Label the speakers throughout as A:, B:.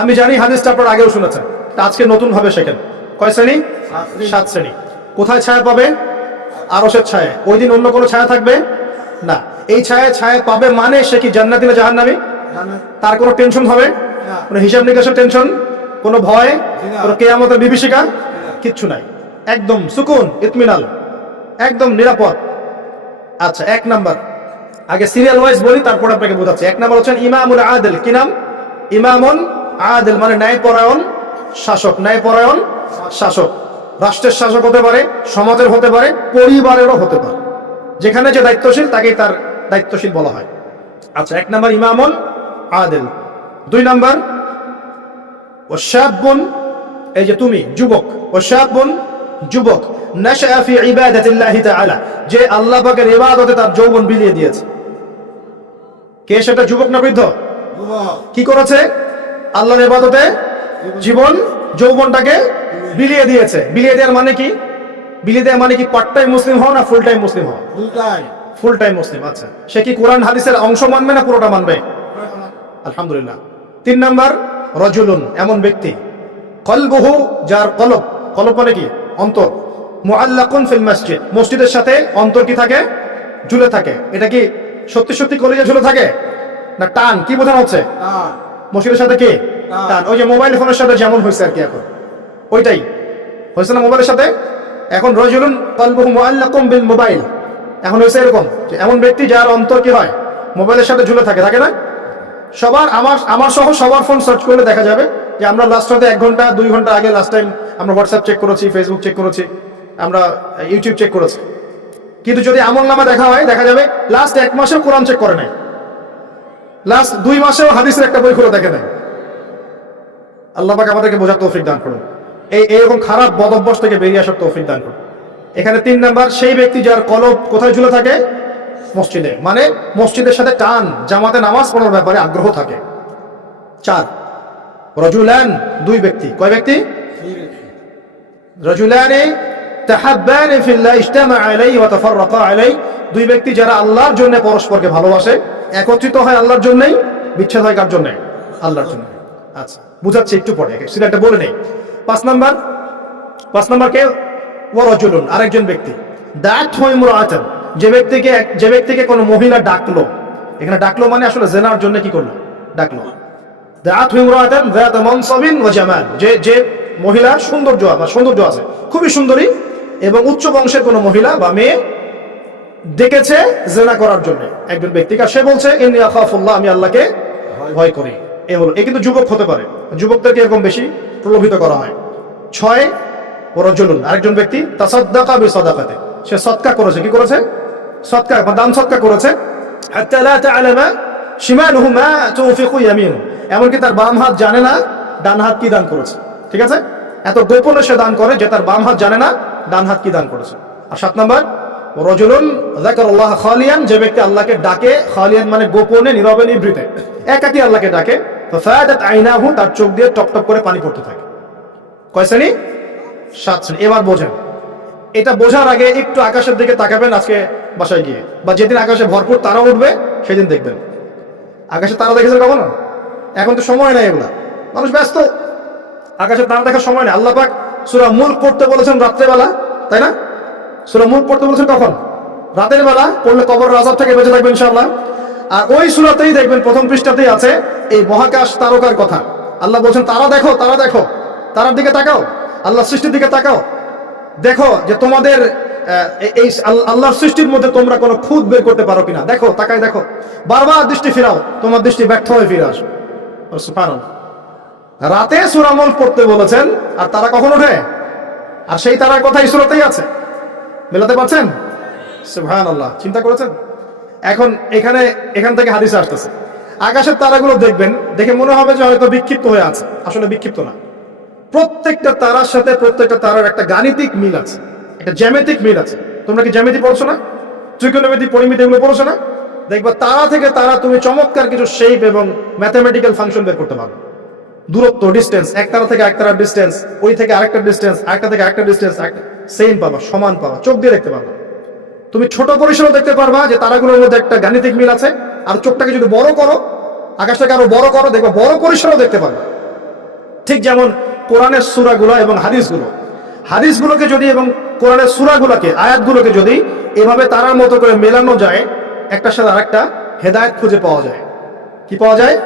A: আমি জানি হাদিসটা আপনার আগেও শুনেছেন তা আজকে নতুন ভাবে শেখেন কয় শ্রেণী সাত শ্রেণী কোথায় ছায়া পাবে আরসের ছায়া ওই দিন অন্য কোনো ছায়া থাকবে না এই ছায়া ছায়া পাবে মানে সে কি জান্নাতি না জাহান্নামি তার কোনো টেনশন হবে কোনো হিসাব নিকাশের টেনশন কোনো ভয় কোনো কেয়ামতের বিভীষিকা কিচ্ছু নাই একদম সুকুন ইতমিনাল একদম নিরাপদ আচ্ছা এক নাম্বার আগে সিরিয়াল ওয়াইজ বলি তারপর আপনাকে বোঝাচ্ছি এক নাম্বার হচ্ছেন ইমামুল আদেল কি নাম ইমামুল আদেল মানে ন্যায়পরায়ণ শাসক ন্যায়পরায়ণ শাসক রাষ্ট্রের শাসক হতে পারে সমাজের হতে পারে পরিবারেরও হতে পারে যেখানে যে দায়িত্বশীল তাকেই তার দায়িত্বশীল বলা হয় আচ্ছা এক নম্বর ইমামন আদেল দুই নম্বর ও শ্যাবন এই যে তুমি যুবক ও শ্যাবন যুবক যে আল্লাহ পাকের ইবাদতে তার যৌবন বিলিয়ে দিয়েছে কে সেটা যুবক না বৃদ্ধ কি করেছে আল্লাহর এবাদতে জীবন যৌবনটাকে বিলিয়ে দিয়েছে বিলিয়ে দেওয়ার মানে কি বিলিয়ে দেওয়ার মানে কি পার্ট টাইম মুসলিম হও না ফুল টাইম মুসলিম হও ফুল টাইম মুসলিম আচ্ছা সে কি কোরআন হাদিসের অংশ মানবে না পুরোটা মানবে আলহামদুলিল্লাহ তিন নাম্বার রজুলুন এমন ব্যক্তি কলবহু যার কলব কলব মানে কি অন্তর মোয়াল্লাকুন ফিল মসজিদ মসজিদের সাথে অন্তর কি থাকে ঝুলে থাকে এটা কি সত্যি সত্যি কলেজে ঝুলে থাকে না টান কি বোঝানো হচ্ছে মসজিদের সাথে কে টান ওই যে মোবাইল ফোনের সাথে যেমন হয়েছে আর কি এখন ওইটাই হয়েছে না মোবাইলের সাথে এখন রজুলুন কলবহু মুআল্লাকুম বিল মোবাইল এখন হয়েছে এরকম যে এমন ব্যক্তি যার অন্তর কি হয় মোবাইলের সাথে ঝুলে থাকে থাকে না সবার আমার আমার সহ সবার ফোন সার্চ করলে দেখা যাবে যে আমরা লাস্ট হতে এক ঘন্টা দুই ঘন্টা আগে লাস্ট টাইম আমরা হোয়াটসঅ্যাপ চেক করেছি ফেসবুক চেক করেছি আমরা ইউটিউব চেক করেছি কিন্তু যদি আমল নামা দেখা হয় দেখা যাবে লাস্ট এক মাসেও কোরআন চেক করে নাই লাস্ট দুই মাসেও হাদিসের একটা বই খুলে দেখে নাই আল্লাহবাক আমাদেরকে বোঝার তৌফিক দান করুন এই এরকম খারাপ বদ থেকে বেরিয়ে আসার তৌফিক দান করুন এখানে তিন নাম্বার সেই ব্যক্তি যার কলব কোথায় ঝুলে থাকে মসজিদে মানে মসজিদের সাথে টান জামাতে নামাজ পড়ার ব্যাপারে আগ্রহ থাকে চার রজুলান দুই ব্যক্তি কয় ব্যক্তি রজুলানে তাহাব্বান ফিল্লাহ ইজতামা আলাইহি ওয়া তাফাররাকা আলাইহি দুই ব্যক্তি যারা আল্লাহর জন্য পরস্পরকে ভালোবাসে একত্রিত হয় আল্লাহর জন্যই বিচ্ছেদ হয় কার জন্য আল্লাহর জন্য আচ্ছা বুঝাচ্ছে একটু পরে সেটা একটা বলে নেই পাঁচ নাম্বার পাঁচ নাম্বার কে ওয়ারজুলুন আরেকজন ব্যক্তি দাঁত যে ব্যক্তিকে যে ব্যক্তিকে কোনো মহিলা ডাকলো এখানে ডাকলো মানে আসলে জেনার জন্য কি করলো ডাকলো দাঁত হইমরাতান যাত মানসাবিন ওয়া জামাল যে যে মহিলা সৌন্দর্য আছে সৌন্দর্য আছে খুবই সুন্দরী এবং উচ্চ বংশের কোনো মহিলা বা মেয়ে ডেকেছে জেনা করার জন্য একজন ব্যক্তি আর সে বলছে আমি আল্লাহকে ভয় করি এ হলো এ কিন্তু যুবক হতে পারে যুবকদেরকে এরকম বেশি প্রলোভিত করা হয় ছয় রজলুন আরেকজন ব্যক্তি তাসাদ্দাকা বি সাদাকাতে সে সৎকা করেছে কি করেছে সৎকা বা দান সৎকা করেছে হাত্তা লা তাআলামা শিমালুহু মা তুনফিকু ইয়ামিনু এমনকি তার বাম হাত জানে না ডান হাত কি দান করেছে ঠিক আছে এত গোপনে সে দান করে যে তার বাম হাত জানে না ডান হাত কি দান করেছে আর সাত নম্বর রজলুন খালিয়ান যে ব্যক্তি আল্লাহকে ডাকে খালিয়ান মানে গোপনে নীরবে একাকি আল্লাহকে ডাকে আইনাহু তার চোখ দিয়ে টপটপ করে পানি পড়তে থাকে কয় শ্রেণী সাত শ্রেণী এবার বোঝেন এটা বোঝার আগে একটু আকাশের দিকে তাকাবেন আজকে বাসায় গিয়ে বা যেদিন আকাশে ভরপুর তারা উঠবে সেদিন দেখবেন আকাশে তারা দেখেছেন কখনো এখন তো সময় নেই এগুলা মানুষ ব্যস্ত আকাশে তারা দেখার সময় নেই আল্লাহ পাক সুরা মূল করতে বলেছেন রাত্রেবেলা তাই না সুরমুখ পড়তে বলছেন কখন রাতের বেলা পড়লে কবর রাজাব থেকে বেঁচে থাকবেন ইনশাল্লাহ আর ওই সুরাতেই দেখবেন প্রথম পৃষ্ঠাতেই আছে এই মহাকাশ তারকার কথা আল্লাহ বলছেন তারা দেখো তারা দেখো তারার দিকে তাকাও আল্লাহ সৃষ্টির দিকে তাকাও দেখো যে তোমাদের এই আল্লাহর সৃষ্টির মধ্যে তোমরা কোনো খুদ বের করতে পারো কিনা দেখো তাকাই দেখো বারবার দৃষ্টি ফিরাও তোমার দৃষ্টি ব্যর্থ হয়ে ফিরে আসো রাতে সুরামল পড়তে বলেছেন আর তারা কখন ওঠে আর সেই তারার কথা ইসরতেই আছে মেলাতে পারছেন সুহান আল্লাহ চিন্তা করেছেন এখন এখানে এখান থেকে হাদিসে আসতেছে আকাশের তারাগুলো দেখবেন দেখে মনে হবে যে হয়তো বিক্ষিপ্ত হয়ে আছে আসলে বিক্ষিপ্ত না প্রত্যেকটা তারার সাথে প্রত্যেকটা তারার একটা গাণিতিক মিল আছে একটা জ্যামেটিক মিল আছে তোমরা কি জ্যামিতি পড়ছো না ত্রিকোণমিতি পরিমিতি এগুলো পড়ছো না দেখবা তারা থেকে তারা তুমি চমৎকার কিছু শেপ এবং ম্যাথামেটিক্যাল ফাংশন বের করতে পারো দূরত্ব ডিস্টেন্স এক তারা থেকে এক তারা ডিস্টেন্স ওই থেকে আরেকটা ডিস্টেন্স আরেকটা থেকে একটা ডিস্টেন্স একটা সেম পাবা সমান পাবা চোখ দিয়ে দেখতে পাবা তুমি ছোট পরিসরও দেখতে পারবা যে তারাগুলোর মধ্যে একটা গাণিতিক মিল আছে আর চোখটাকে যদি বড় করো আকাশটাকে আরো বড় করো দেখবা বড় পরিসরও দেখতে পারবা ঠিক যেমন কোরআনের সুরাগুলো এবং হাদিসগুলো হাদিসগুলোকে যদি এবং কোরআনের সুরাগুলোকে আয়াতগুলোকে যদি এভাবে তারার মতো করে মেলানো যায় একটার সাথে আরেকটা হেদায়ত খুঁজে পাওয়া যায় কি পাওয়া যায়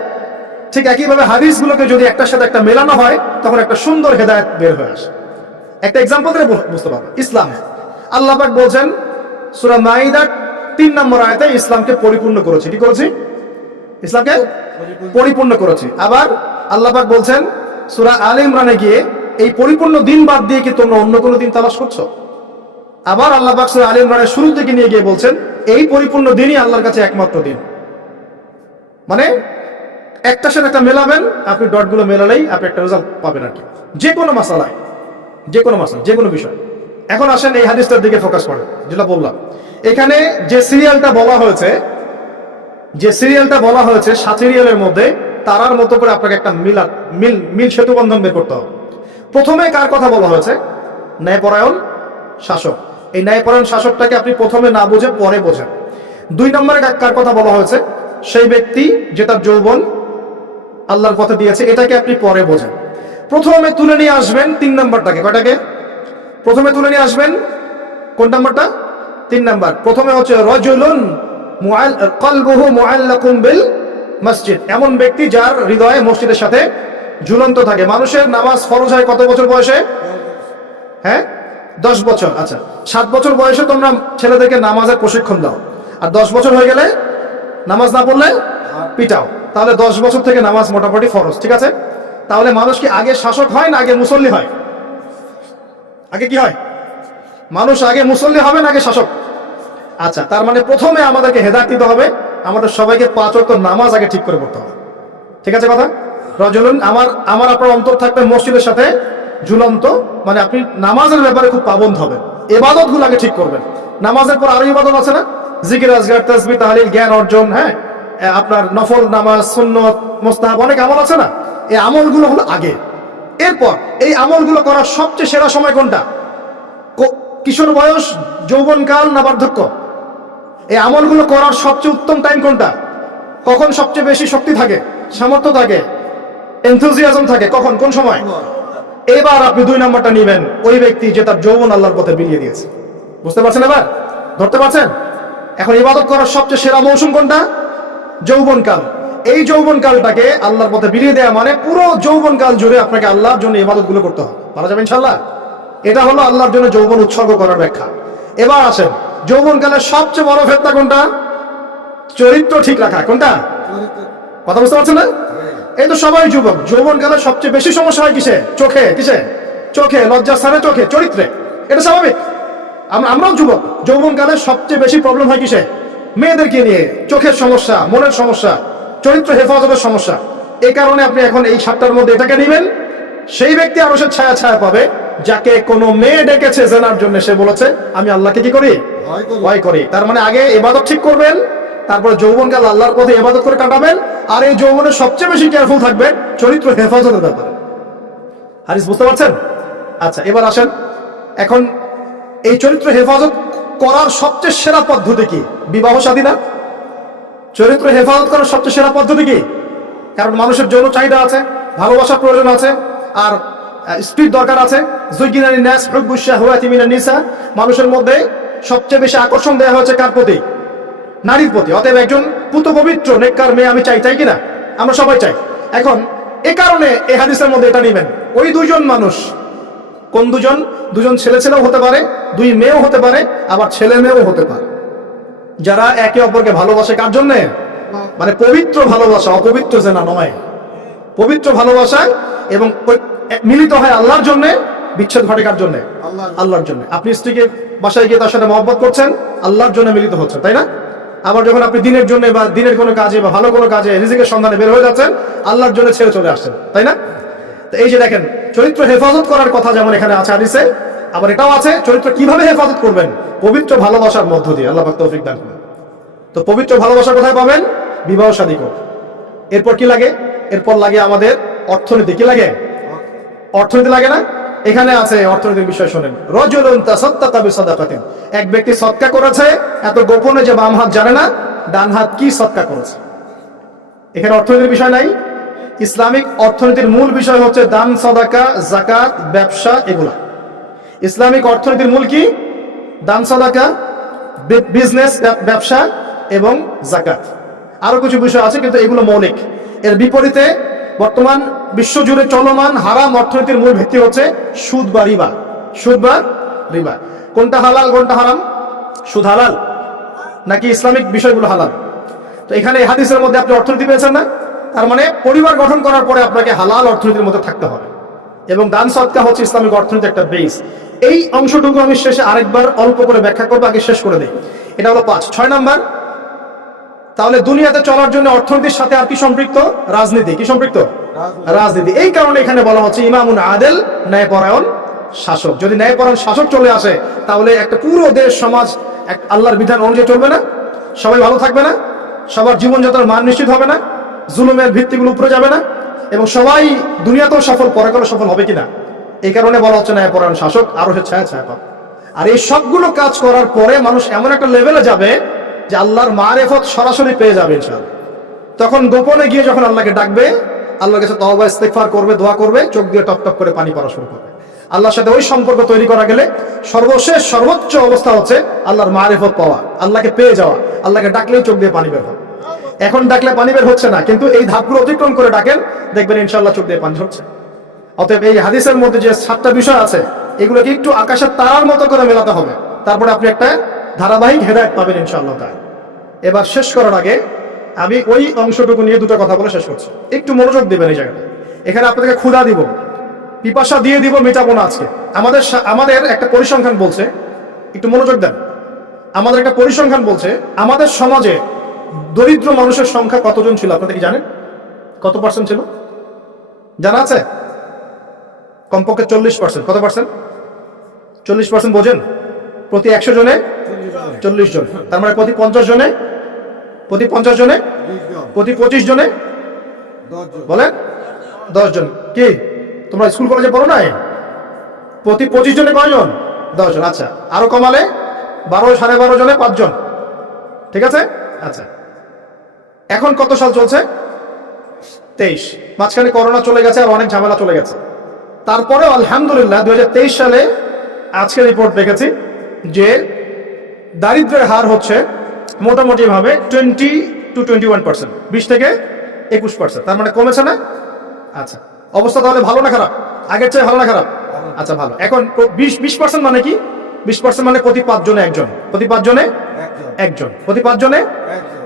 A: ঠিক একইভাবে হাদিসগুলোকে যদি একটার সাথে একটা মেলানো হয় তখন একটা সুন্দর হেদায়ত বের হয়ে আসে একটা এক্সাম্পল দিয়ে বুঝতে পারবো ইসলাম বলছেন সুরা মাইদার তিন নম্বর আয়তে ইসলামকে পরিপূর্ণ করেছি কি করেছি ইসলামকে পরিপূর্ণ করেছি আবার আল্লাহ বলছেন সুরা আল ইমরানে গিয়ে এই পরিপূর্ণ দিন বাদ দিয়ে কি তোমরা অন্য কোনো দিন তালাশ করছো আবার সুরা আল ইমরানের শুরু থেকে নিয়ে গিয়ে বলছেন এই পরিপূর্ণ দিনই আল্লাহর কাছে একমাত্র দিন মানে একটার সাথে একটা মেলাবেন আপনি ডটগুলো মেলালেই আপনি একটা রেজাল্ট পাবেন আর কি যে কোনো যে কোনো মাসলা যে কোনো বিষয় এখন আসেন এই হাদিসটার দিকে ফোকাস করেন যেটা বললাম এখানে যে সিরিয়ালটা বলা হয়েছে যে সিরিয়ালটা বলা হয়েছে সাত সিরিয়ালের মধ্যে তারার মতো করে আপনাকে একটা মিলা মিল মিল সেতুবন্ধন বের করতে হবে প্রথমে কার কথা বলা হয়েছে ন্যায়পরায়ণ শাসক এই ন্যায়পরায়ণ শাসকটাকে আপনি প্রথমে না বোঝে পরে বোঝেন দুই নম্বরে কার কথা বলা হয়েছে সেই ব্যক্তি যে তার যৌবন আল্লাহর পথে দিয়েছে এটাকে আপনি পরে বোঝেন প্রথমে তুলে নিয়ে আসবেন তিন নাম্বারটাকে কয়টাকে প্রথমে তুলে নিয়ে আসবেন কোন নাম্বারটা তিন নাম্বার প্রথমে হচ্ছে রজুলুন মসজিদ এমন ব্যক্তি যার হৃদয়ে মসজিদের সাথে ঝুলন্ত থাকে মানুষের নামাজ ফরজ হয় কত বছর বয়সে হ্যাঁ দশ বছর আচ্ছা সাত বছর বয়সে তোমরা ছেলেদেরকে নামাজের প্রশিক্ষণ দাও আর দশ বছর হয়ে গেলে নামাজ না পড়লে পিটাও তাহলে দশ বছর থেকে নামাজ মোটামুটি ফরজ ঠিক আছে তাহলে মানুষ কি আগে শাসক হয় না আগে মুসল্লি হয় আগে কি হয় মানুষ আগে মুসল্লি হবে না আগে শাসক আচ্ছা তার মানে প্রথমে আমাদেরকে হেদায়ত দিতে হবে আমাদের সবাইকে পাঁচ অক্ত নামাজ আগে ঠিক করে পড়তে হবে ঠিক আছে কথা রজলুন আমার আমার আপনার অন্তর থাকবে মসজিদের সাথে ঝুলন্ত মানে আপনি নামাজের ব্যাপারে খুব পাবন্ধ হবেন এবাদতগুলো আগে ঠিক করবেন নামাজের পর আরো ইবাদত আছে না জিকির আজগার তসবি তাহলে জ্ঞান অর্জন হ্যাঁ আপনার নফল নামাজ সুন্নত মোস্তাহাব অনেক আমল আছে না এই আমলগুলো হলো আগে এরপর এই আমলগুলো করার সবচেয়ে সেরা সময় কোনটা কিশোর বয়স যৌবনকাল না বার্ধক্য এই আমলগুলো করার সবচেয়ে উত্তম টাইম কোনটা কখন সবচেয়ে বেশি শক্তি থাকে সামর্থ্য থাকে এনথুজিয়াজম থাকে কখন কোন সময় এবার আপনি দুই নম্বরটা নিবেন ওই ব্যক্তি যে তার যৌবন আল্লাহর পথে বিলিয়ে দিয়েছে বুঝতে পারছেন এবার ধরতে পারছেন এখন ইবাদত করার সবচেয়ে সেরা মৌসুম কোনটা যৌবনকাল এই যৌবন কালটাকে আল্লাহর পথে বিলিয়ে দেওয়া মানে পুরো যৌবন কাল জুড়ে আপনাকে আল্লাহর জন্য ইবাদত গুলো করতে হবে মারা যাবে ইনশাল্লাহ এটা হলো আল্লাহর জন্য যৌবন উৎসর্গ করার ব্যাখ্যা এবার আসেন যৌবন কালের সবচেয়ে বড় ফেতনা কোনটা চরিত্র ঠিক রাখা কোনটা কথা বুঝতে পারছেন না এই তো সবাই যুবক যৌবন কালে সবচেয়ে বেশি সমস্যা হয় কিসে চোখে কিসে চোখে লজ্জার স্থানে চোখে চরিত্রে এটা স্বাভাবিক আমরাও যুবক যৌবন কালে সবচেয়ে বেশি প্রবলেম হয় কিসে মেয়েদেরকে নিয়ে চোখের সমস্যা মনের সমস্যা চরিত্র হেফাজতের সমস্যা এ কারণে আপনি এখন এই সাতটার মধ্যে এটাকে নেবেন সেই ব্যক্তি আরো সে ছায়া ছায়া পাবে যাকে কোনো মেয়ে ডেকেছে জেনার জন্য সে বলেছে আমি আল্লাহকে কি করি ভয় করি তার মানে আগে এবাদত ঠিক করবেন তারপরে কাল আল্লাহর পথে এবাদত করে কাটাবেন আর এই যৌবনের সবচেয়ে বেশি কেয়ারফুল থাকবে চরিত্র হেফাজতের ব্যাপারে হারিস বুঝতে পারছেন আচ্ছা এবার আসেন এখন এই চরিত্র হেফাজত করার সবচেয়ে সেরা পদ্ধতি কি বিবাহ সাদী না চরিত্র হেফাজত করার সবচেয়ে সেরা পদ্ধতি কি কারণ মানুষের যৌন চাহিদা আছে ভালোবাসার প্রয়োজন আছে আর স্পিড দরকার আছে ন্যাস মানুষের মধ্যে সবচেয়ে বেশি আকর্ষণ দেওয়া হয়েছে কার প্রতি নারীর প্রতি অতএব একজন পুত পবিত্র নেককার মেয়ে আমি চাই চাই কিনা আমরা সবাই চাই এখন এ কারণে এ হাদিসের মধ্যে এটা নেবেন ওই দুজন মানুষ কোন দুজন দুজন ছেলে ছেলেও হতে পারে দুই মেয়েও হতে পারে আবার ছেলে মেয়েও হতে পারে যারা একে অপরকে ভালোবাসে কার জন্যে মানে পবিত্র ভালোবাসা অপবিত্র জেনা নয় পবিত্র ভালোবাসা এবং মিলিত হয় আল্লাহর জন্য বিচ্ছেদ ঘটে কার জন্য আল্লাহর জন্য আপনি স্ত্রীকে বাসায় গিয়ে তার সাথে মহব্বত করছেন আল্লাহর জন্য মিলিত হচ্ছেন তাই না আবার যখন আপনি দিনের জন্য বা দিনের কোনো কাজে বা ভালো কোনো কাজে রিজিকের সন্ধানে বের হয়ে যাচ্ছেন আল্লাহর জন্য ছেড়ে চলে আসছেন তাই না তো এই যে দেখেন চরিত্র হেফাজত করার কথা যেমন এখানে আছে আদিসে আবার এটাও আছে চরিত্র কিভাবে হেফাজত করবেন পবিত্র ভালোবাসার মধ্য দিয়ে আল্লাহ তৌফিক দান করেন তো পবিত্র ভালোবাসা কোথায় পাবেন বিবাহ সাদিক এরপর কি লাগে এরপর লাগে আমাদের অর্থনীতি কি লাগে অর্থনীতি লাগে না এখানে আছে অর্থনৈতিক বিষয় শোনেন রজলুন তাসাদ্দাকাবি সাদাকাতিন এক ব্যক্তি সৎকা করেছে এত গোপনে যে বাম হাত জানে না ডান হাত কি সৎকা করেছে এখানে অর্থনীতির বিষয় নাই ইসলামিক অর্থনীতির মূল বিষয় হচ্ছে দান সদাকা জাকাত ব্যবসা এগুলা ইসলামিক অর্থনীতির মূল কি দান সাদাকা বিজনেস ব্যবসা এবং জাকাত আরও কিছু বিষয় আছে কিন্তু এগুলো মৌলিক এর বিপরীতে বর্তমান বিশ্বজুড়ে চলমান হারাম অর্থনীতির মূল ভিত্তি হচ্ছে সুদ বা রিবা সুদ বা রিবা কোনটা হালাল কোনটা হারাম সুদ হালাল নাকি ইসলামিক বিষয়গুলো হালাল তো এখানে হাদিসের মধ্যে আপনি অর্থনীতি পেয়েছেন না তার মানে পরিবার গঠন করার পরে আপনাকে হালাল অর্থনীতির মধ্যে থাকতে হবে এবং দান সৎকা হচ্ছে ইসলামিক অর্থনীতি একটা বেস এই অংশটুকু আমি শেষে আরেকবার অল্প করে ব্যাখ্যা করবো আগে শেষ করে দিই এটা হলো পাঁচ ছয় নাম্বার তাহলে দুনিয়াতে চলার জন্য অর্থনীতির সাথে আর কি সম্পৃক্ত রাজনীতি কি সম্পৃক্ত রাজনীতি এই কারণে এখানে বলা হচ্ছে ইমামুন আদেল ন্যায়পরায়ণ শাসক যদি ন্যায়পরায়ণ শাসক চলে আসে তাহলে একটা পুরো দেশ সমাজ এক আল্লাহর বিধান অনুযায়ী চলবে না সবাই ভালো থাকবে না সবার জীবনযাত্রার মান নিশ্চিত হবে না জুলুমের ভিত্তিগুলো উপরে যাবে না এবং সবাই দুনিয়াতেও সফল পরাকালও সফল হবে কিনা এই কারণে বলা হচ্ছে ন্যায় পরায়ণ শাসক আরো সে ছায়া ছায়া পাবে আর এই সবগুলো কাজ করার পরে মানুষ এমন একটা লেভেলে যাবে যে আল্লাহর মারেফত সরাসরি পেয়ে যাবে তখন গোপনে গিয়ে যখন আল্লাহকে ডাকবে তহবা করবে দোয়া করবে চোখ দিয়ে করে পানি পড়া শুরু করবে আল্লাহর সাথে ওই সম্পর্ক তৈরি করা গেলে সর্বশেষ সর্বোচ্চ অবস্থা হচ্ছে আল্লাহর মারেফত পাওয়া আল্লাহকে পেয়ে যাওয়া আল্লাহকে ডাকলেই চোখ দিয়ে পানি বের হয় এখন ডাকলে পানি বের হচ্ছে না কিন্তু এই ধাপগুলো অতিক্রম করে ডাকেন দেখবেন ইনশাল্লাহ চোখ দিয়ে পানি হচ্ছে অতএব এই হাদিসের মধ্যে যে সাতটা বিষয় আছে এগুলোকে একটু আকাশের তারার মতো করে মেলাতে হবে তারপরে আপনি একটা ধারাবাহিক হেদায়ত পাবেন ইনশাআল্লাহ তাই এবার শেষ করার আগে আমি ওই অংশটুকু নিয়ে দুটো কথা বলে শেষ করছি একটু মনোযোগ দেবেন এই জায়গাটা এখানে আপনাদেরকে ক্ষুধা দিব পিপাসা দিয়ে দিব মেটাবো না আজকে আমাদের আমাদের একটা পরিসংখ্যান বলছে একটু মনোযোগ দেন আমাদের একটা পরিসংখ্যান বলছে আমাদের সমাজে দরিদ্র মানুষের সংখ্যা কতজন ছিল আপনাদের কি জানেন কত পার্সেন্ট ছিল জানা আছে কমপক্ষে চল্লিশ পার্সেন্ট কত পার্সেন্ট চল্লিশ পার্সেন্ট বোঝেন প্রতি একশো জনে চল্লিশ জন তার মানে প্রতি পঞ্চাশ জনে প্রতি পঞ্চাশ জনে প্রতি পঁচিশ জনে বলেন দশ জন কি তোমরা স্কুল কলেজে পড়ো নাই প্রতি পঁচিশ জনে কয়জন দশজন আচ্ছা আরো কমালে বারো সাড়ে বারো জনে পাঁচজন ঠিক আছে আচ্ছা এখন কত সাল চলছে তেইশ মাঝখানে করোনা চলে গেছে আর অনেক ঝামেলা চলে গেছে তারপরে আলহামদুলিল্লাহ দু সালে আজকে রিপোর্ট দেখেছি যে দারিদ্রের হার হচ্ছে মোটামুটিভাবে twenty two twenty one percent বিশ থেকে একুশ পার্সেন্ট তার মানে কমেছে না আচ্ছা অবস্থা তাহলে ভালো না খারাপ আগের চেয়ে ভালো না খারাপ আচ্ছা ভালো এখন বিশ বিশ পার্সেন্ট মানে কি বিশ পার্সেন্ট মানে প্রতি পাঁচজনে একজন প্রতি পাঁচজনে একজন প্রতি পাঁচজনে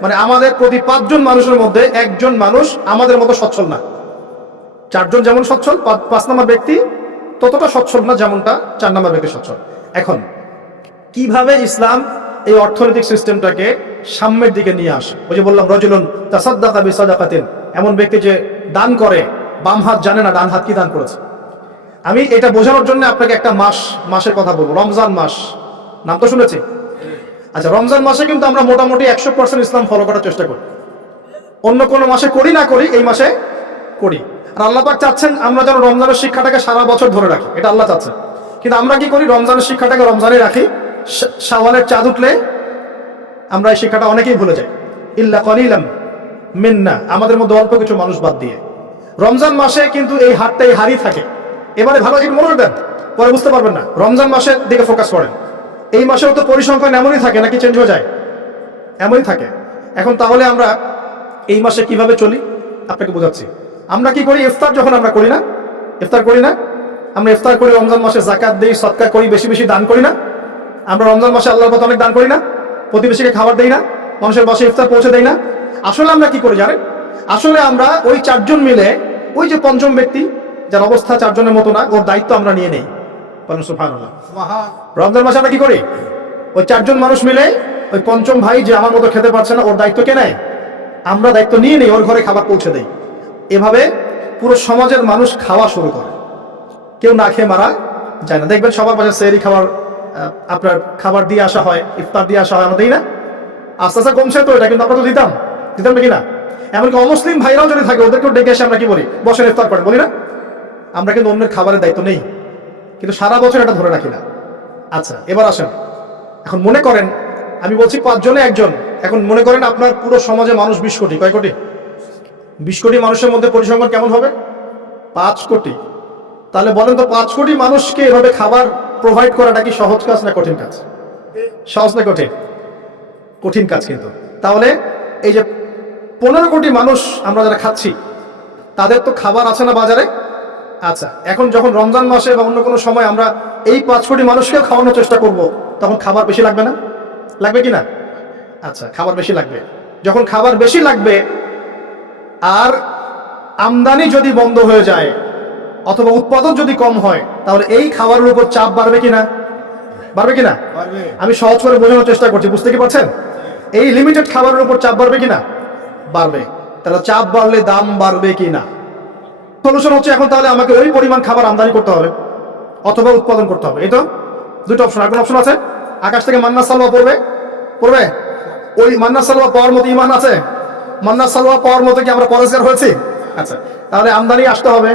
A: মানে আমাদের প্রতি পাঁচজন মানুষের মধ্যে একজন মানুষ আমাদের মতো সচ্ছল না চারজন যেমন সচ্ছল পাঁচ নম্বর ব্যক্তি ততটা সচ্ছল না যেমনটা চার নম্বর ব্যক্তি সচ্ছল এখন কিভাবে ইসলাম এই অর্থনৈতিক সিস্টেমটাকে সাম্যের দিকে নিয়ে আসে ওই যে বললাম রজুলন তাসাদ্দাকা বিসাদাকাতেন এমন ব্যক্তি যে দান করে বাম হাত জানে না ডান হাত কি দান করেছে আমি এটা বোঝানোর জন্য আপনাকে একটা মাস মাসের কথা বলবো রমজান মাস নাম তো শুনেছি আচ্ছা রমজান মাসে কিন্তু আমরা মোটামুটি একশো পার্সেন্ট ইসলাম ফলো করার চেষ্টা করি অন্য কোনো মাসে করি না করি এই মাসে করি আর আল্লাহ চাচ্ছেন আমরা যেন রমজানের শিক্ষাটাকে সারা বছর ধরে রাখি এটা আল্লাহ চাচ্ছেন কিন্তু আমরা কি করি রমজানের শিক্ষাটাকে রমজানে রাখি সাওয়ালের চাঁদ উঠলে আমরা এই শিক্ষাটা অনেকেই ভুলে যাই ইল্লা কলিলাম মিন্না আমাদের মধ্যে অল্প কিছু মানুষ বাদ দিয়ে রমজান মাসে কিন্তু এই হাতটা এই হারই থাকে এবারে ভালো কিন্তু মনে দেন পরে বুঝতে পারবেন না রমজান মাসের দিকে ফোকাস করেন এই মাসেও তো পরিসংখ্যান এমনই থাকে নাকি চেঞ্জ হয়ে যায় এমনই থাকে এখন তাহলে আমরা এই মাসে কিভাবে চলি আপনাকে বোঝাচ্ছি আমরা কি করি ইফতার যখন আমরা করি না ইফতার করি না আমরা ইফতার করি রমজান মাসে জাকাত দিই সৎকা করি বেশি বেশি দান করি না আমরা রমজান মাসে আল্লাহর পথে অনেক দান করি না প্রতিবেশীকে খাবার দেই না মানুষের বাসে ইফতার পৌঁছে দেই না আসলে আমরা কি করি জানেন আসলে আমরা ওই চারজন মিলে ওই যে পঞ্চম ব্যক্তি যার অবস্থা চারজনের মতো না ওর দায়িত্ব আমরা নিয়ে নেই রমজান মাসে আমরা কি করি ওই চারজন মানুষ মিলে ওই পঞ্চম ভাই যে আমার মতো খেতে পারছে না ওর দায়িত্ব কে নেয় আমরা দায়িত্ব নিয়ে নেই ওর ঘরে খাবার পৌঁছে দেয় এভাবে পুরো সমাজের মানুষ খাওয়া শুরু করে কেউ না খেয়ে মারা যায় না দেখবেন সবার বাজার সেরি খাবার আপনার খাবার দিয়ে আসা হয় ইফতার দিয়ে আসা হয় আমাদেরই না আস্তে আস্তে কমছে তো এটা কিন্তু আমরা তো দিতাম দিতাম নাকি না এমনকি অমুসলিম ভাইরাও যদি থাকে ওদেরকেও ডেকে এসে আমরা কি বলি বসে ইফতার করেন বলি না আমরা কিন্তু অন্যের খাবারের দায়িত্ব নেই কিন্তু সারা বছর এটা ধরে রাখি না আচ্ছা এবার আসেন এখন মনে করেন আমি বলছি পাঁচজনে একজন এখন মনে করেন আপনার পুরো সমাজে মানুষ বিশ কোটি কয় কোটি বিশ কোটি মানুষের মধ্যে পরিসংখ্যান কেমন হবে পাঁচ কোটি তাহলে বলেন তো পাঁচ কোটি মানুষকে এভাবে খাবার প্রোভাইড করাটা কি সহজ কাজ না কঠিন কাজ সহজ না কঠিন কঠিন কাজ কিন্তু তাহলে এই যে পনেরো কোটি মানুষ আমরা যারা খাচ্ছি তাদের তো খাবার আছে না বাজারে আচ্ছা এখন যখন রমজান মাসে বা অন্য কোনো সময় আমরা এই পাঁচ কোটি মানুষকেও খাওয়ানোর চেষ্টা করব। তখন খাবার বেশি লাগবে না লাগবে কি না আচ্ছা খাবার বেশি লাগবে যখন খাবার বেশি লাগবে আর আমদানি যদি বন্ধ হয়ে যায় অথবা উৎপাদন যদি কম হয় তাহলে এই খাবারের উপর চাপ বাড়বে কিনা বাড়বে কিনা আমি সহজ করে বোঝানোর চেষ্টা করছি বুঝতে কি পারছেন এই লিমিটেড খাবারের উপর চাপ বাড়বে কিনা বাড়বে তাহলে চাপ বাড়লে দাম বাড়বে কিনা সলিউশন হচ্ছে এখন তাহলে আমাকে ওই পরিমাণ খাবার আমদানি করতে হবে অথবা উৎপাদন করতে হবে এই তো দুটো অপশন আর কোনো অপশন আছে আকাশ থেকে মান্না সালোয়া পড়বে পড়বে ওই মান্না সালোয়া পাওয়ার মতো ইমান আছে মান্না সালোয়া পাওয়ার মতো কি আমরা পরেজগার হয়েছি আচ্ছা তাহলে আমদানি আসতে হবে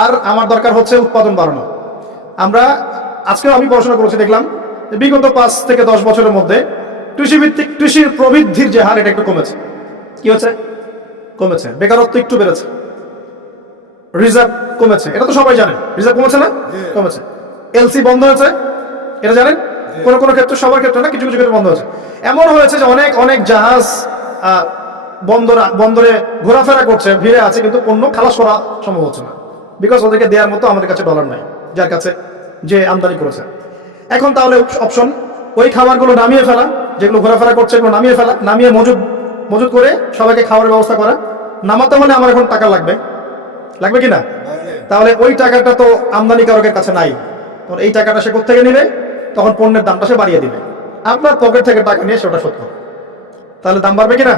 A: আর আমার দরকার হচ্ছে উৎপাদন বাড়ানো আমরা আজকেও আমি পড়াশোনা করেছি দেখলাম বিগত পাঁচ থেকে দশ বছরের মধ্যে কৃষিভিত্তিক কৃষির প্রবৃদ্ধির যে হার এটা একটু কমেছে কি হচ্ছে কমেছে বেকারত্ব একটু বেড়েছে রিজার্ভ কমেছে এটা তো সবাই জানে রিজার্ভ কমেছে না হ্যাঁ। কমেছে এলসি বন্ধ হয়েছে এটা জানেন হ্যাঁ। কোনো কোনো ক্ষেত্রে সবার ক্ষেত্রে না কিছু কিছু ক্ষেত্রে বন্ধ হয়েছে এমন হয়েছে যে অনেক অনেক জাহাজ বন্দরে ঘোরাফেরা করছে ভিড়ে আছে কিন্তু পণ্য খালাস করা সম্ভব হচ্ছে না বিকজ ওদেরকে দেওয়ার মতো আমাদের কাছে ডলার নাই যার কাছে যে আমদানি করেছে এখন তাহলে অপশন ওই খাবারগুলো নামিয়ে ফেলা যেগুলো ঘোরাফেরা করছে এগুলো নামিয়ে ফেলা নামিয়ে মজুদ মজুদ করে সবাইকে খাওয়ার ব্যবস্থা করা নামাতে হলে আমার এখন টাকা লাগবে লাগবে কি না তাহলে ওই টাকাটা তো আমদানিকারকের কাছে নাই তখন এই টাকাটা সে কোথেকে নিবে তখন পণ্যের দামটা সে বাড়িয়ে দিবে আপনার পকেট থেকে টাকা নিয়ে সেটা সত্য তাহলে দাম বাড়বে কিনা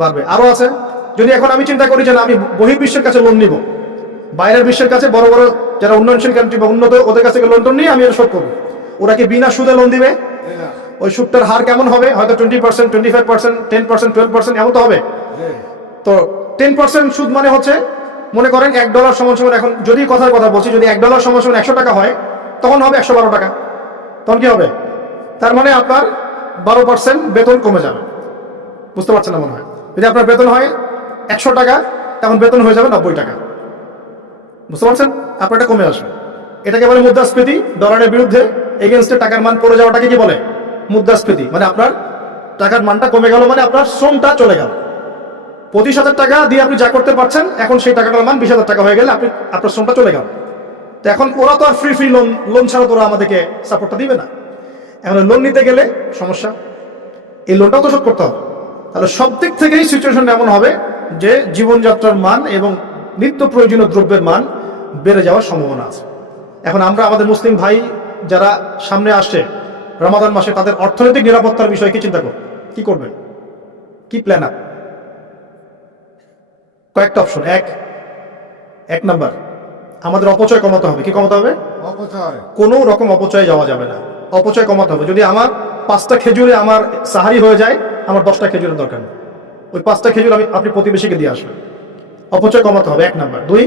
A: বাড়বে আরও আছে যদি এখন আমি চিন্তা করি যে না আমি বহির্বিশ্বের কাছে লোন নিব বাইরের বিশ্বের কাছে বড় বড় যারা উন্নয়নশীল কান্ট্রি বা উন্নত ওদের কাছ থেকে লোন টোন নিয়ে আমি এটা শোধ করবো ওরা কি বিনা সুদে লোন দিবে ওই সুদটার হার কেমন হবে হয়তো twenty percent twenty five percent ten percent twelve percent এমন তো হবে তো টেন পার্সেন্ট সুদ মানে হচ্ছে মনে করেন এক ডলার সমান সমান এখন যদি কথার কথা বলছি যদি এক ডলার সমান সমান একশো টাকা হয় তখন হবে একশো বারো টাকা তখন কি হবে তার মানে আপনার বারো পার্সেন্ট বেতন কমে যাবে বুঝতে পারছেন না মনে হয় যদি আপনার বেতন হয় একশো টাকা তখন বেতন হয়ে যাবে নব্বই টাকা বুঝতে পারছেন আপনার এটা কমে আসবে এটাকে বলে মুদ্রাস্ফীতি ডলারের বিরুদ্ধে এগেনস্টে টাকার মান পড়ে যাওয়াটাকে কি বলে মুদ্রাস্ফীতি মানে আপনার টাকার মানটা কমে গেল মানে আপনার শ্রমটা চলে গেল পঁচিশ হাজার টাকা দিয়ে আপনি যা করতে পারছেন এখন সেই টাকাটার মান বিশ হাজার টাকা হয়ে গেলে আপনি আপনার শ্রমটা চলে গেল তো এখন ওরা তো আর ফ্রি ফ্রি লোন লোন ছাড়া তোরা আমাদেরকে সাপোর্টটা দিবে না এখন লোন নিতে গেলে সমস্যা এই লোনটাও তো শোধ করতে হবে তাহলে সব দিক থেকেই সিচুয়েশন এমন হবে যে জীবনযাত্রার মান এবং নিত্য প্রয়োজনীয় দ্রব্যের মান বেড়ে যাওয়ার সম্ভাবনা আছে এখন আমরা আমাদের মুসলিম ভাই যারা সামনে আসে রমাদান মাসে তাদের অর্থনৈতিক নিরাপত্তার বিষয়ে কি চিন্তা করবে কি করবে কি প্ল্যান আপ কয়েকটা অপশন এক এক নাম্বার আমাদের অপচয় কমাতে হবে কি কমাতে হবে অপচয় কোনো রকম অপচয়ে যাওয়া যাবে না অপচয় কমাতে হবে যদি আমার পাঁচটা খেজুরে আমার সাহারি হয়ে যায় আমার দশটা খেজুরের দরকার নেই ওই পাঁচটা খেজুর আমি আপনি প্রতিবেশীকে দিয়ে আসবেন অপচয় কমাতে হবে এক নাম্বার দুই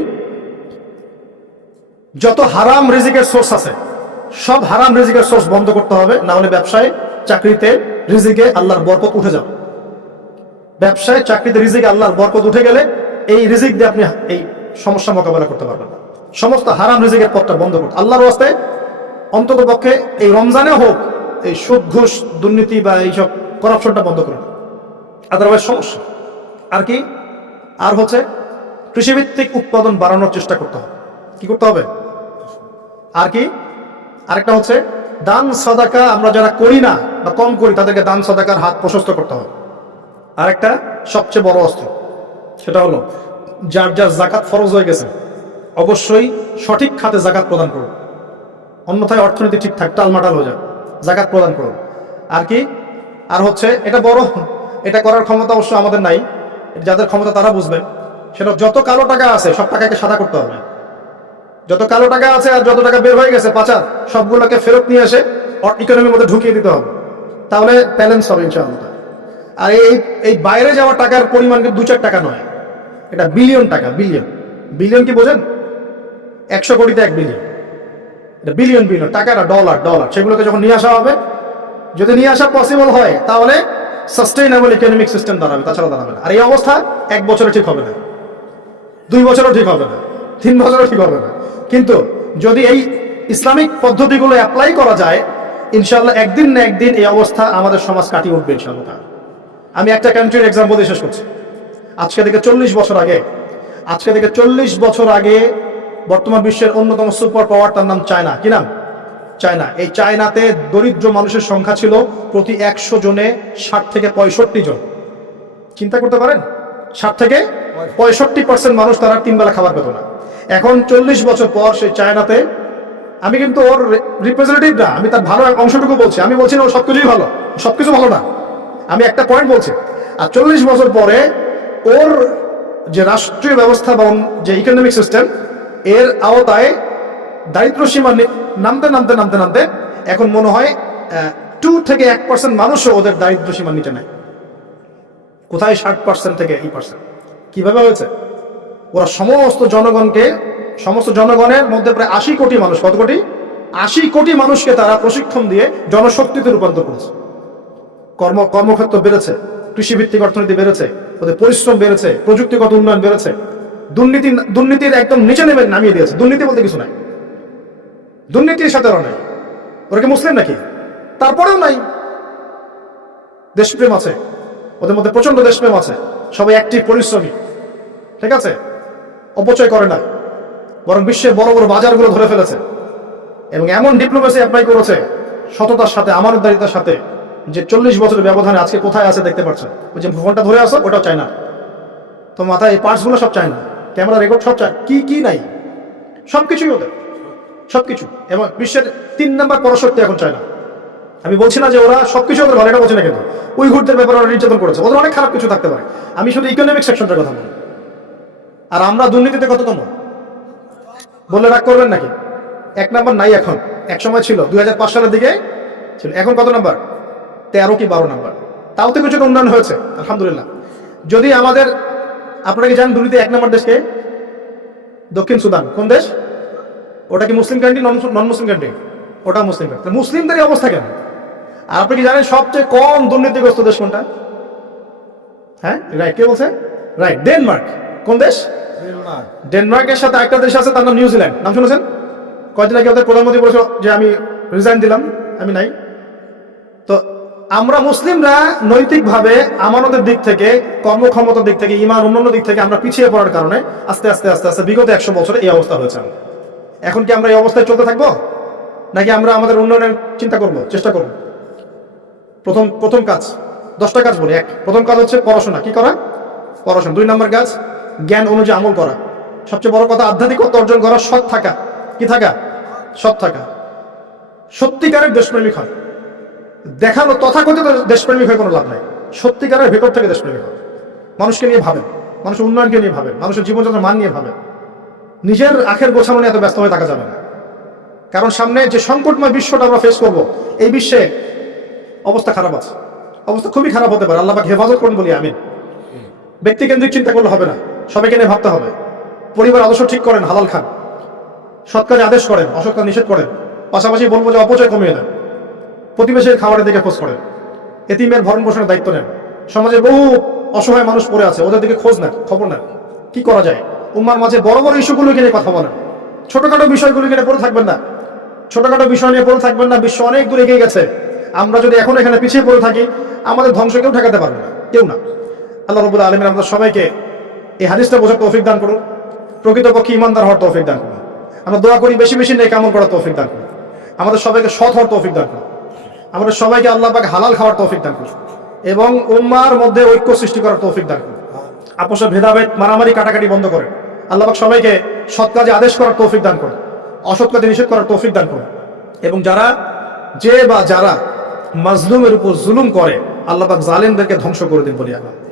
A: যত হারাম রিজিকের সোর্স আছে সব হারাম রিজিকের সোর্স বন্ধ করতে হবে না হলে ব্যবসায় চাকরিতে রিজিকে আল্লাহর বরকত উঠে যাবে ব্যবসায় চাকরিতে রিজিক আল্লাহর বরকত উঠে গেলে এই রিজিক দিয়ে আপনি এই সমস্যা মোকাবেলা করতে পারবেন না সমস্ত হারাম রিজিকের পথটা বন্ধ করতে আল্লাহর ওয়াস্তে অন্তত পক্ষে এই রমজানে হোক এই সুদ ঘুষ দুর্নীতি বা এইসব করাপশনটা বন্ধ করে আদারওয়াইজ সমস্যা আর কি আর হচ্ছে কৃষিভিত্তিক উৎপাদন বাড়ানোর চেষ্টা করতে হবে কি করতে হবে আর কি আরেকটা হচ্ছে দান সদাকা আমরা যারা করি না বা কম করি তাদেরকে দান সদাকার হাত প্রশস্ত করতে হবে আরেকটা সবচেয়ে বড় অস্ত্র সেটা হলো যার যার জাকাত ফরজ হয়ে গেছে অবশ্যই সঠিক খাতে জাকাত প্রদান করুন অন্যথায় অর্থনীতি ঠিকঠাক টালমাটাল হয়ে যায় জাকাত প্রদান করুন আর কি আর হচ্ছে এটা বড় এটা করার ক্ষমতা অবশ্য আমাদের নাই যাদের ক্ষমতা তারা বুঝবেন সেটা যত কালো টাকা আছে সব টাকাকে সাদা করতে হবে যত কালো টাকা আছে আর যত টাকা বের হয়ে গেছে পাচার সবগুলোকে ফেরত নিয়ে এসে ইকোনমির মধ্যে ঢুকিয়ে দিতে হবে তাহলে ব্যালেন্স হবে ইনশাআল্লাহ আর এই এই বাইরে যাওয়া টাকার পরিমাণ কিন্তু দু চার টাকা নয় এটা বিলিয়ন টাকা বিলিয়ন বিলিয়ন কি বোঝেন একশো কোটিতে এক বিলিয়ন এটা বিলিয়ন বিলিয়ন টাকাটা ডলার ডলার সেগুলোকে যখন নিয়ে আসা হবে যদি নিয়ে আসা পসিবল হয় তাহলে সাস্টেইনেবল ইকোনমিক সিস্টেম দাঁড়াবে তাছাড়া দাঁড়াবে না আর এই অবস্থা এক বছরে ঠিক হবে না দুই বছরও ঠিক হবে না তিন বছরও ঠিক হবে না কিন্তু যদি এই ইসলামিক পদ্ধতিগুলো অ্যাপ্লাই করা যায় ইনশাল্লাহ একদিন না একদিন এই অবস্থা আমাদের সমাজ কাটিয়ে উঠবে ইনশাল্লাহ আমি একটা কান্ট্রির এক্সাম্পল দিয়ে শেষ করছি আজকে থেকে চল্লিশ বছর আগে আজকে থেকে চল্লিশ বছর আগে বর্তমান বিশ্বের অন্যতম সুপার পাওয়ার তার নাম চায়না কি নাম চায়না এই চায়নাতে দরিদ্র মানুষের সংখ্যা ছিল প্রতি একশো জনে ষাট থেকে পঁয়ষট্টি জন চিন্তা করতে পারেন ষাট থেকে পঁয়ষট্টি পার্সেন্ট মানুষ তারা তিনবেলা খাবার পেত না এখন চল্লিশ বছর পর সেই চায়নাতে আমি কিন্তু ওর রিপ্রেজেন্টেটিভ না আমি তার ভালো অংশটুকু বলছি আমি বলছি না ও সবকিছুই ভালো সবকিছু ভালো না আমি একটা পয়েন্ট বলছি আর চল্লিশ বছর পরে ওর যে রাষ্ট্রীয় ব্যবস্থা বা যে ইকোনমিক সিস্টেম এর আওতায় দারিদ্র সীমা নামতে নামতে নামতে নামতে এখন মনে হয় টু থেকে এক পার্সেন্ট মানুষও ওদের দারিদ্র সীমা নিচে নেয় কোথায় ষাট পার্সেন্ট থেকে এই পার্সেন্ট কীভাবে হয়েছে ওরা সমস্ত জনগণকে সমস্ত জনগণের মধ্যে প্রায় আশি কোটি মানুষ কত কোটি আশি কোটি মানুষকে তারা প্রশিক্ষণ দিয়ে জনশক্তিতে রূপান্তর করেছে কর্ম কর্মক্ষেত্র বেড়েছে কৃষিভিত্তিক অর্থনীতি বেড়েছে ওদের পরিশ্রম বেড়েছে প্রযুক্তিগত উন্নয়ন বেড়েছে দুর্নীতি দুর্নীতির একদম নিচে নেমে নামিয়ে দিয়েছে দুর্নীতি বলতে কিছু নাই দুর্নীতির সাথে নাই ওরা কি মুসলিম নাকি তারপরেও নাই দেশপ্রেম আছে ওদের মধ্যে প্রচন্ড দেশপ্রেম আছে সবাই একটি পরিশ্রমী ঠিক আছে অপচয় করে না বরং বিশ্বের বড় বড় বাজারগুলো ধরে ফেলেছে এবং এমন ডিপ্লোমেসি অ্যাপ্লাই করেছে সততার সাথে আমানতদারিতার সাথে যে চল্লিশ বছরের ব্যবধানে আজকে কোথায় আছে দেখতে পাচ্ছে ওই যে ফোনটা ধরে আসো ওটাও চায় না তো মাথায় এই পার্টসগুলো সব চায় না ক্যামেরা রেকর্ড সব চায় কি কি নাই সব কিছুই ওদের সবকিছু এবং বিশ্বের তিন নাম্বার পরাশক্তি এখন চায় না আমি বলছি না যে ওরা সবকিছু ওদের ভালো এটা বলছে না কিন্তু উইঘুরদের ব্যাপারে ওরা নির্যাতন করেছে ওদের অনেক খারাপ কিছু থাকতে পারে আমি শুধু ইকোনমিক সেকশনটার কথা বলি আর আমরা দুর্নীতিতে কততম বললে রাগ করবেন নাকি এক নাম্বার নাই এখন এক সময় ছিল দুই সালের দিকে ছিল এখন কত নাম্বার তেরো কি বারো নাম্বার তাও তো কিছুটা উন্নয়ন হয়েছে আলহামদুলিল্লাহ যদি আমাদের আপনারা কি জানেন দুর্নীতি এক নম্বর দেশকে দক্ষিণ সুদান কোন দেশ ওটা কি মুসলিম কান্ট্রি নন মুসলিম কান্ট্রি ওটা মুসলিম কান্ট্রি মুসলিমদের এই অবস্থা কেন আর আপনি কি জানেন সবচেয়ে কম দুর্নীতিগ্রস্ত দেশ কোনটা হ্যাঁ রাইট কে বলছে রাইট ডেনমার্ক কোন দেশ ডেনমার্কের সাথে একটা দেশ আছে তার নাম নিউজিল্যান্ড নাম শুনেছেন কয়েকদিন আগে ওদের প্রধানমন্ত্রী বলেছে যে আমি রিজাইন দিলাম আমি নাই তো আমরা মুসলিমরা নৈতিকভাবে আমানতের দিক থেকে কর্মক্ষমতার দিক থেকে ইমান অন্যান্য দিক থেকে আমরা পিছিয়ে পড়ার কারণে আস্তে আস্তে আস্তে আস্তে বিগত একশো বছরে এই অবস্থা হয়েছে এখন কি আমরা এই অবস্থায় চলতে থাকবো নাকি আমরা আমাদের উন্নয়নের চিন্তা করব চেষ্টা করব প্রথম প্রথম কাজ দশটা কাজ বলি এক প্রথম কাজ হচ্ছে পড়াশোনা কি করা পড়াশোনা দুই নম্বর কাজ জ্ঞান অনুযায়ী আমল করা সবচেয়ে বড় কথা আধ্যাত্মিকতা অর্জন করা সৎ থাকা কি থাকা সৎ থাকা সত্যিকারের দেশপ্রেমিক হয় দেখানো তথাকথিত দেশপ্রেমিক হয়ে কোনো লাভ নাই সত্যিকারের ভেতর থেকে দেশপ্রেমিক হয় মানুষকে নিয়ে ভাবেন মানুষের উন্নয়নকে নিয়ে ভাবেন মানুষের জীবনযাত্রার মান নিয়ে ভাবেন নিজের আখের গোছানো নিয়ে এত ব্যস্ত হয়ে থাকা যাবে না কারণ সামনে যে সংকটময় বিশ্বটা আমরা ফেস করব এই বিশ্বে অবস্থা খারাপ আছে অবস্থা খুবই খারাপ হতে পারে আল্লাহকে হেফাজত করুন বলি আমি ব্যক্তিকেন্দ্রিক চিন্তা করলে হবে না সবাইকে নিয়ে ভাবতে হবে পরিবার আদর্শ ঠিক করেন হালাল খান সৎকারে আদেশ করেন অসৎকার নিষেধ করেন পাশাপাশি বলবো যে অপচয় কমিয়ে দেন প্রতিবেশীর খাবারের দিকে খোঁজ করেন এতিমের ভরণ পোষণের দায়িত্ব নেন সমাজে বহু অসহায় মানুষ পড়ে আছে ওদের দিকে খোঁজ নেন খবর নেন কি করা যায় উম্মার মাঝে বড় বড় ইস্যুগুলোকে নিয়ে কথা বলেন ছোটোখাটো বিষয়গুলোকে নিয়ে পড়ে থাকবেন না ছোটখাটো বিষয় নিয়ে পড়ে থাকবেন না বিশ্ব অনেক দূরে এগিয়ে গেছে আমরা যদি এখন এখানে পিছিয়ে পড়ে থাকি আমাদের ধ্বংস কেউ ঠেকাতে পারবে না কেউ না আল্লাহ রবুল্লা আলমের আমরা সবাইকে এই হাদিসটা বোঝার তৌফিক দান করুন প্রকৃতপক্ষে ইমানদার হওয়ার তৌফিক দান করুন আমরা দোয়া করি বেশি বেশি নেই কামন করার তৌফিক দান করুন আমাদের সবাইকে সৎ হওয়ার তৌফিক দান করুন আমাদের সবাইকে আল্লাহ পাকে হালাল খাওয়ার তৌফিক দান করুন এবং উম্মার মধ্যে ঐক্য সৃষ্টি করার তৌফিক দান করুন আপোষে ভেদাভেদ মারামারি কাটাকাটি বন্ধ করেন আল্লাহবাক সবাইকে সৎ কাজে আদেশ করার তৌফিক দান করুন অসৎ কাজে নিষেধ করার তৌফিক দান করুন এবং যারা যে বা যারা মাজলুমের উপর জুলুম করে আল্লাহবাক জালেমদেরকে ধ্বংস করে দিন বলি আল্লাহ